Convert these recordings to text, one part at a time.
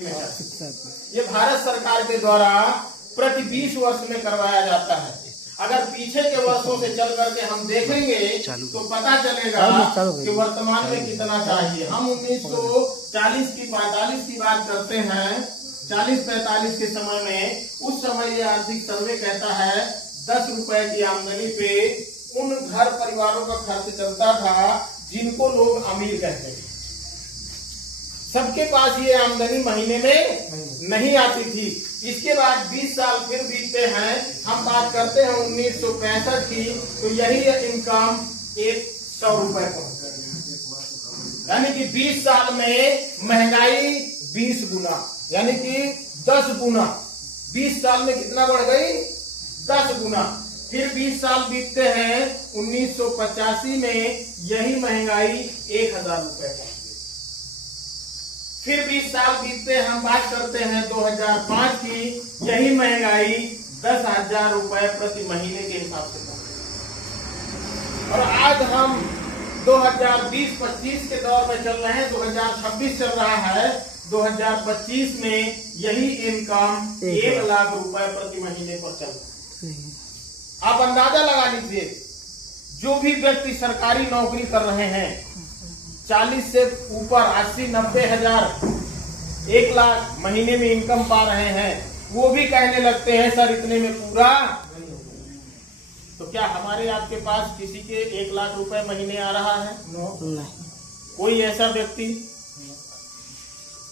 ये भारत सरकार के द्वारा प्रति 20 वर्ष में करवाया जाता है। अगर पीछे के वर्षों से चल करके हम देखेंगे तो पता चलेगा कि वर्तमान में कितना चाहिए। हम 1940 की 45 की बात करते हैं, 40-45 के समय में, उस समय ये आर्थिक सर्वे कहता है 10 रुपए की आमदनी पे उन घर परिवारों का खर्च चलता था जिनको लोग अमीर कहते हैं। सबके पास ये आमदनी महीने में नहीं आती थी। इसके बाद 20 साल फिर बीतते हैं, हम बात करते हैं 1965 की, तो यही इनकम 100 रुपए पहुंच गई। यानी कि 20 साल में महंगाई 20 गुना, यानी कि 10 गुना। 20 साल में कितना बढ़ गई? 10 गुना। फिर 20 साल बीतते हैं, 1985 में यही महंगाई 1000 रुपए पहुंच गई। फिर 20 साल बीतते हम बात करते हैं 2005 की, यही महंगाई 10,000 रुपए प्रति महीने के हिसाब से। और आज हम 2020-25 के दौर में चल रहे हैं, 2026 चल रहा है। 2025 में यही इनकम 1 लाख रुपए प्रति महीने पर चल रहा है। आप अंदाजा लगा लीजिए, जो भी व्यक्ति सरकारी नौकरी कर रहे हैं, 40 से ऊपर 80-90 हजार 1 लाख महीने में इनकम पा रहे हैं, वो भी कहने लगते हैं सर इतने में पूरा नहीं होगा। तो क्या हमारे आपके पास किसी के 1 लाख रुपए महीने आ रहा है? नहीं। कोई ऐसा व्यक्ति?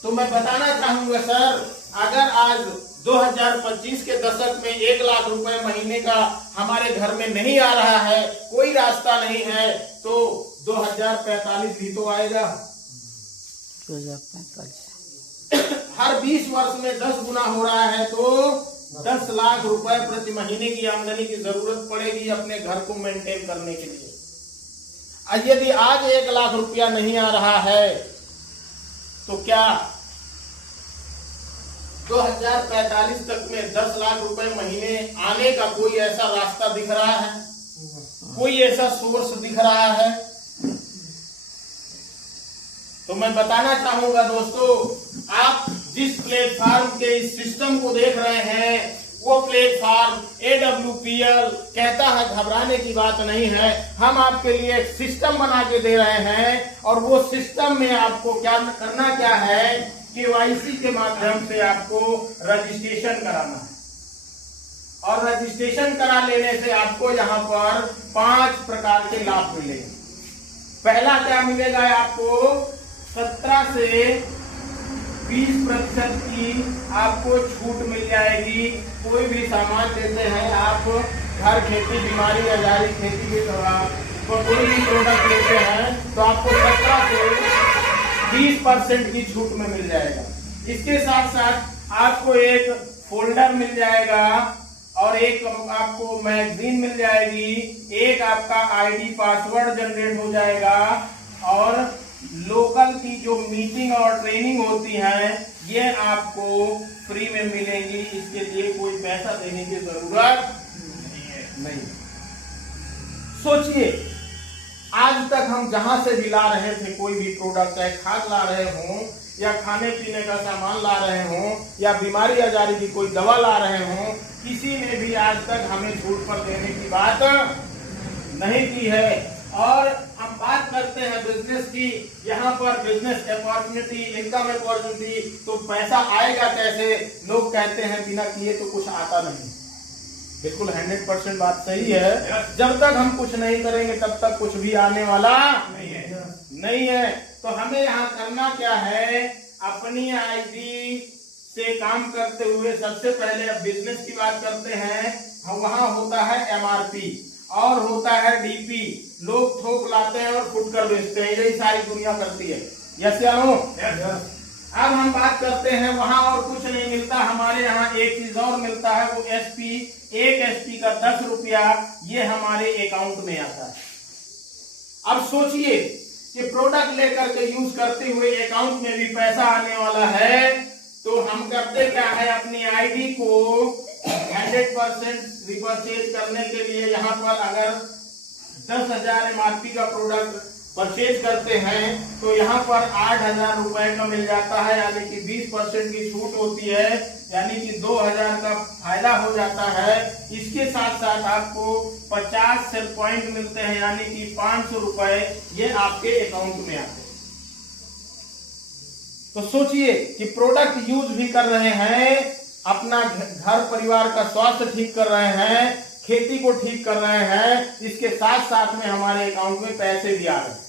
तो मैं बताना चाहूंगा सर, अगर आज 2025 के दशक में 1 लाख रुपए महीने का हमारे घर में नहीं आ रहा है, कोई रास्ता नहीं है, तो 2045 भी तो आएगा। 2045 हर 20 वर्ष में 10 गुना हो रहा है, तो 10 लाख रुपए प्रति महीने की आमदनी की जरूरत पड़ेगी अपने घर को मेंटेन करने के लिए। यदि आज 1 लाख रुपया नहीं आ रहा है, तो क्या 2045 तक में 10 लाख रुपए महीने आने का कोई ऐसा रास्ता दिख रहा है? कोई ऐसा सोर्स दिख रहा है? तो मैं बताना चाहूंगा दोस्तों, आप जिस प्लेटफॉर्म के इस सिस्टम को देख रहे हैं, वो प्लेटफॉर्म AWPL कहता है घबराने की बात नहीं है। हम आपके लिए एक सिस्टम बना के दे रहे हैं, और वो सिस्टम में आपको क्या करना क्या है, KYC के माध्यम से आपको रजिस्ट्रेशन कराना है। और रजिस्ट्रेशन करा लेने से आपको यहाँ पर 5 प्रकार के लाभ मिलेंगे। पहला क्या मिलेगा आपको? 17 से 20% की आपको छूट मिल जाएगी। कोई भी सामान लेते हैं आप, घर खेती, बीमारी, आजारी, खेती के दौरान कोई भी प्रोडक्ट लेते हैं, तो आपको 17 से 20% की छूट में मिल जाएगा। इसके साथ साथ आपको एक फोल्डर मिल जाएगा, और एक आपको मैगजीन मिल जाएगी, एक आपका ID पासवर्ड जनरेट हो जाएगा, और लोकल की जो मीटिंग और ट्रेनिंग होती है ये आपको फ्री में मिलेंगी। इसके लिए कोई पैसा देने की जरूरत नहीं। सोचिए, आज तक हम जहां से भी ला रहे थे कोई भी प्रोडक्ट, चाहे खाद ला रहे हों, या खाने पीने का सामान ला रहे हों, या बीमारी आजारी की कोई दवा ला रहे हों, किसी ने भी आज तक हमें छूट पर देने की बात नहीं की है। और हम बात करते हैं बिजनेस की, यहाँ पर बिजनेस अपॉर्चुनिटी, इनकम अपॉर्चुनिटी, तो पैसा आएगा कैसे? लोग कहते हैं बिना किए तो कुछ आता नहीं। बिल्कुल 100% बात सही है। जब तक हम कुछ नहीं करेंगे तब तक कुछ भी आने वाला नहीं है। तो हमें यहाँ करना क्या है? अपनी ID से काम करते हुए सबसे पहले अब बिजनेस की बात करते हैं, वहां होता है MRP और होता है DP। लोग थोक लाते हैं और फुटकर बेचते हैं, यही सारी दुनिया करती है। यस या नो? अब हम बात करते हैं, वहां और कुछ नहीं मिलता, हमारे यहाँ एक चीज और मिलता है, वो SP। एक SP का 10 रुपया ये हमारे अकाउंट में आता है। अब सोचिए कि प्रोडक्ट लेकर के यूज करते हुए अकाउंट में भी पैसा आने वाला है, तो हम करते क्या है? अपनी ID को 100% रिपर्चेज करने के लिए यहाँ पर अगर 10,000 MRP का प्रोडक्ट परचेज करते हैं तो यहाँ पर 8,000 रुपए का मिल जाता है, यानी कि 20% की छूट होती है, यानी कि 2,000 का फायदा हो जाता है। इसके साथ साथ आपको 50 सेल पॉइंट मिलते हैं, यानी कि 500 रुपए ये आपके अकाउंट में आते हैं। तो सोचिए कि प्रोडक्ट यूज भी कर रहे हैं, अपना घर परिवार का स्वास्थ्य ठीक कर रहे हैं, खेती को ठीक कर रहे हैं, इसके साथ साथ में हमारे अकाउंट में पैसे भी आ रहे हैं।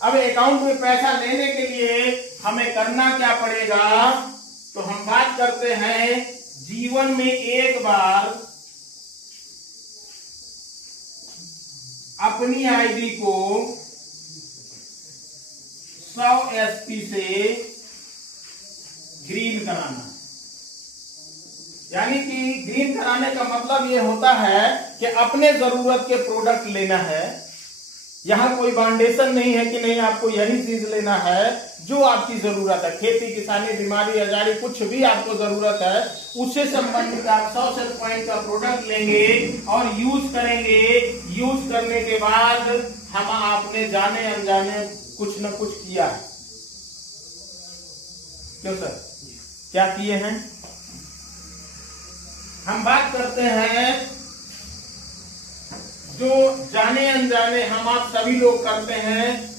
अब अकाउंट में पैसा लेने के लिए हमें करना क्या पड़ेगा, तो हम बात करते हैं जीवन में एक बार अपनी आईडी को 100 SP से ग्रीन कराना। यानी कि ग्रीन कराने का मतलब ये होता है कि अपने जरूरत के प्रोडक्ट लेना है। यहाँ कोई बाउंडेशन नहीं है कि नहीं आपको यही चीज लेना है, जो आपकी जरूरत है, खेती किसानी बीमारी आजारी कुछ भी आपको जरूरत है उससे संबंधित आप 100 सेल पॉइंट का प्रोडक्ट लेंगे और यूज करेंगे। यूज करने के बाद हम आपने जाने अनजाने कुछ न कुछ किया है। क्यों सर, क्या किए हैं? हम बात करते हैं जो जाने अनजाने हम आप सभी लोग करते हैं।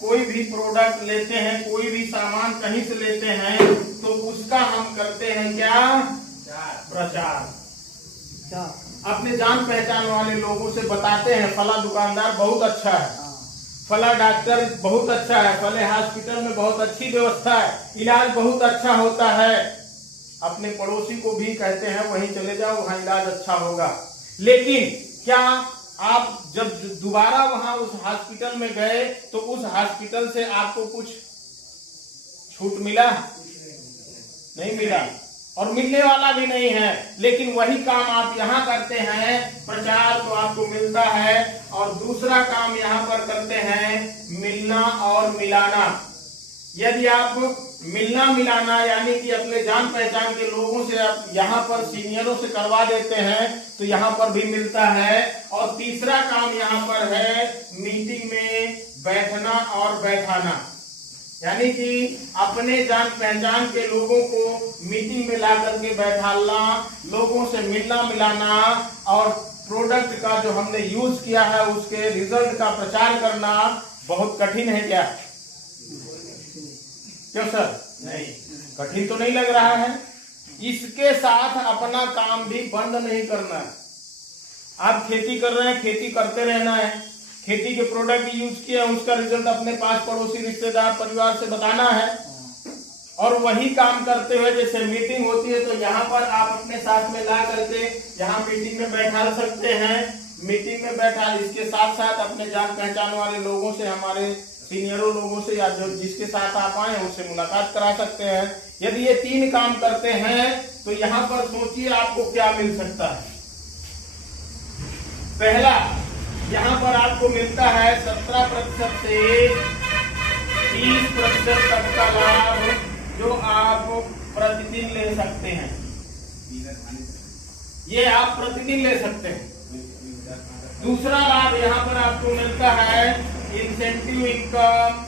कोई भी प्रोडक्ट लेते हैं, कोई भी सामान कहीं से लेते हैं तो उसका हम करते हैं क्या? प्रचार। अपने जान पहचान वाले लोगों से बताते हैं फला दुकानदार बहुत अच्छा है, फला डॉक्टर बहुत अच्छा है, फले हॉस्पिटल में बहुत अच्छी व्यवस्था है, इलाज बहुत अच्छा होता है। अपने पड़ोसी को भी कहते हैं वहीं चले जाओ, वहां इलाज अच्छा होगा। लेकिन क्या आप जब दोबारा वहां उस हॉस्पिटल में गए तो उस हॉस्पिटल से आपको कुछ छूट मिला? नहीं मिला, और मिलने वाला भी नहीं है। लेकिन वही काम आप यहाँ करते हैं, प्रचार तो आपको मिलता है, और दूसरा काम यहाँ पर करते हैं मिलना और मिलाना। यदि आप मिलना मिलाना यानी कि अपने जान पहचान के लोगों से आप यहाँ पर सीनियरों से करवा देते हैं तो यहाँ पर भी मिलता है। और तीसरा काम यहाँ पर है मीटिंग में बैठना और बैठाना, यानी कि अपने जान पहचान के लोगों को मीटिंग में ला करके बैठाना, लोगों से मिलना मिलाना, और प्रोडक्ट का जो हमने यूज किया है उसके रिजल्ट का प्रचार करना बहुत कठिन है क्या? क्यों सर? नहीं, कठिन तो नहीं लग रहा है। इसके साथ अपना काम भी बंद नहीं करना है। आप खेती कर रहे हैं, खेती करते रहना है, खेती के प्रोडक्ट यूज किया उसका रिजल्ट अपने पास पड़ोसी रिश्तेदार परिवार से बताना है। और वही काम करते हुए जैसे मीटिंग होती है तो यहाँ पर आप अपने साथ में ला करके यहाँ मीटिंग में बैठा सकते हैं। मीटिंग में बैठा, इसके साथ साथ अपने जान पहचान वाले लोगों से, हमारे सीनियरों लोगों से, या जो जिसके साथ आप आए उससे मुलाकात करा सकते हैं। यदि ये 3 काम करते हैं तो यहाँ पर सोचिए आपको क्या मिल सकता है। पहला, यहाँ पर आपको मिलता है 17% से 30% तक का लाभ, जो आप प्रतिदिन ले सकते हैं। ये आप प्रतिदिन ले सकते हैं। दूसरा लाभ यहाँ पर आपको मिलता है इंसेंटिव इनकम,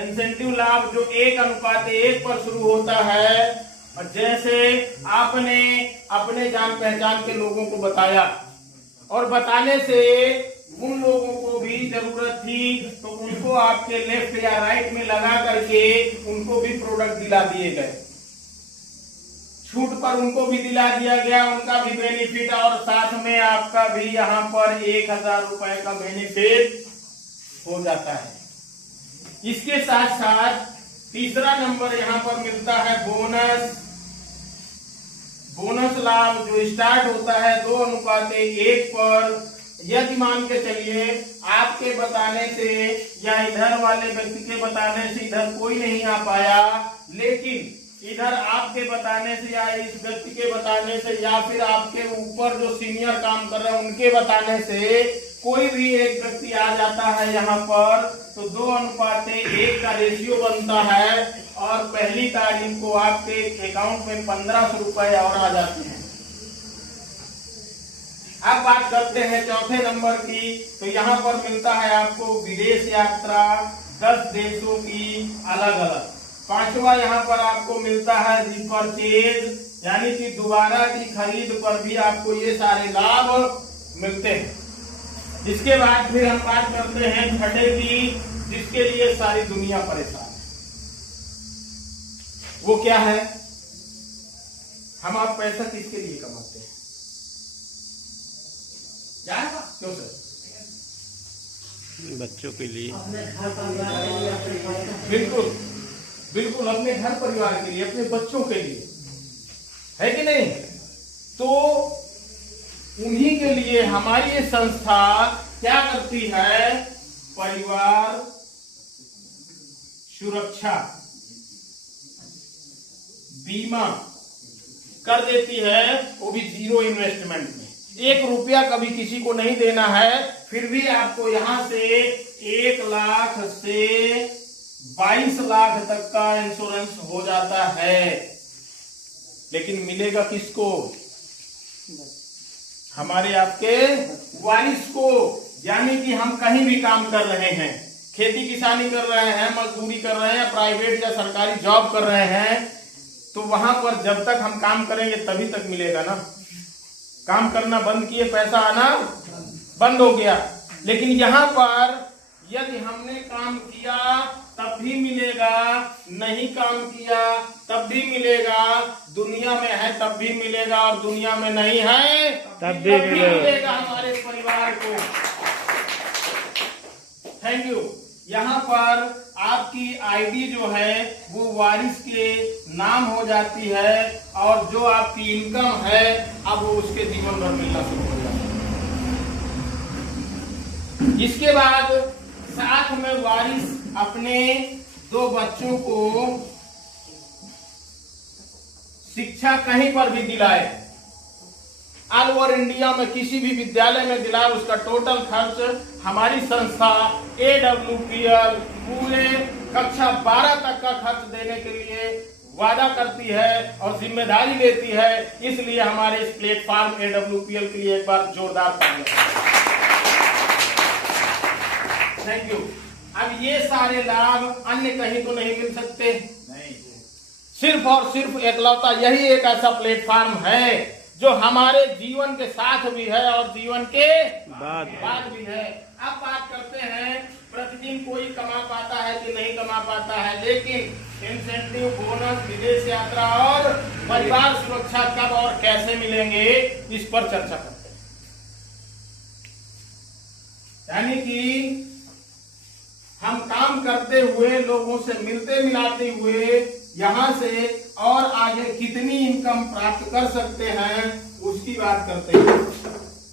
इंसेंटिव लाभ जो 1:1 पर शुरू होता है। और जैसे आपने अपने जान पहचान के लोगों को बताया और बताने से उन लोगों को भी जरूरत थी तो उनको आपके लेफ्ट या राइट में लगा करके उनको भी प्रोडक्ट दिला दिए गए, छूट पर उनको भी दिला दिया गया, उनका भी बेनिफिट, और साथ में आपका भी यहाँ पर 1,000 रुपए का बेनिफिट हो जाता है। इसके साथ साथ तीसरा नंबर यहाँ पर मिलता है बोनस। बोनस लाभ जो स्टार्ट होता है 2:1 पर। यदि मान के चलिए आपके बताने से या इधर वाले व्यक्ति के बताने से इधर कोई नहीं आ पाया, लेकिन इधर आपके बताने से या इस व्यक्ति के बताने से या फिर आपके ऊपर जो सीनियर काम कर रहे हैं उनके बताने से कोई भी एक व्यक्ति आ जाता है यहाँ पर, तो 2:1 का रेशियो बनता है और पहली तारीख को आपके अकाउंट में 1500 रुपए और आ जाते हैं। अब बात करते हैं चौथे नंबर की। तो यहाँ पर मिलता है आपको विदेश यात्रा 10 देशों की अलग अलग। पांचवा यहाँ पर आपको मिलता है रिपरचेज, यानी कि दोबारा की खरीद पर भी आपको ये सारे लाभ मिलते हैं। इसके बाद फिर हम बात करते हैं छठे की, जिसके लिए सारी दुनिया परेशान है। वो क्या है? हम आप पैसा किसके लिए कमाते हैं? क्यों सर? बच्चों के लिए। बिल्कुल बिल्कुल, अपने घर परिवार के लिए, अपने बच्चों के लिए, है कि नहीं? तो उन्हीं के लिए हमारी ये संस्था क्या करती है? परिवार सुरक्षा बीमा कर देती है, वो भी 0 इन्वेस्टमेंट में। 1 रुपया कभी किसी को नहीं देना है, फिर भी आपको यहां से 1 लाख से 22 लाख तक का इंश्योरेंस हो जाता है। लेकिन मिलेगा किसको? हमारे आपके वारिस को। यानी कि हम कहीं भी काम कर रहे हैं, खेती किसानी कर रहे हैं, मजदूरी कर रहे हैं, प्राइवेट या सरकारी जॉब कर रहे हैं, तो वहां पर जब तक हम काम करेंगे तभी तक मिलेगा ना। काम करना बंद किए, पैसा आना बंद हो गया। लेकिन यहाँ पर यदि हमने काम किया तब भी मिलेगा, नहीं काम किया तब भी मिलेगा, दुनिया में है तब भी मिलेगा, और दुनिया में नहीं है तब भी मिलेगा हमारे परिवार को। Thank you. यहाँ पर आपकी आईडी जो है वो वारिस के नाम हो जाती है, और जो आपकी इनकम है अब वो उसके जीवन भर मिलना शुरू हो जाता है। इसके बाद साथ में वारिस अपने 2 बच्चों को शिक्षा कहीं पर भी दिलाए, ऑल ओवर इंडिया में किसी भी विद्यालय में दिलाए, उसका टोटल खर्च हमारी संस्था AWPL पूरे कक्षा 12 तक का खर्च देने के लिए वादा करती है और जिम्मेदारी लेती है। इसलिए हमारे इस प्लेटफॉर्म AWPL के लिए एक बार जोरदार तालियां। Thank you. अब ये सारे लाभ अन्य कहीं तो नहीं मिल सकते, नहीं, सिर्फ और सिर्फ एकलौता यही एक ऐसा प्लेटफॉर्म है जो हमारे जीवन के साथ भी है और जीवन के बाद भी है। अब बात करते हैं, प्रतिदिन कोई कमा पाता है कि नहीं कमा पाता है, लेकिन इंसेंटिव, बोनस, विदेश यात्रा और परिवार सुरक्षा कब और कैसे मिलेंगे, इस पर चर्चा करते हैं। यानी कि हम काम करते हुए, लोगों से मिलते मिलाते हुए यहाँ से और आगे कितनी इनकम प्राप्त कर सकते हैं, उसकी बात करते हैं।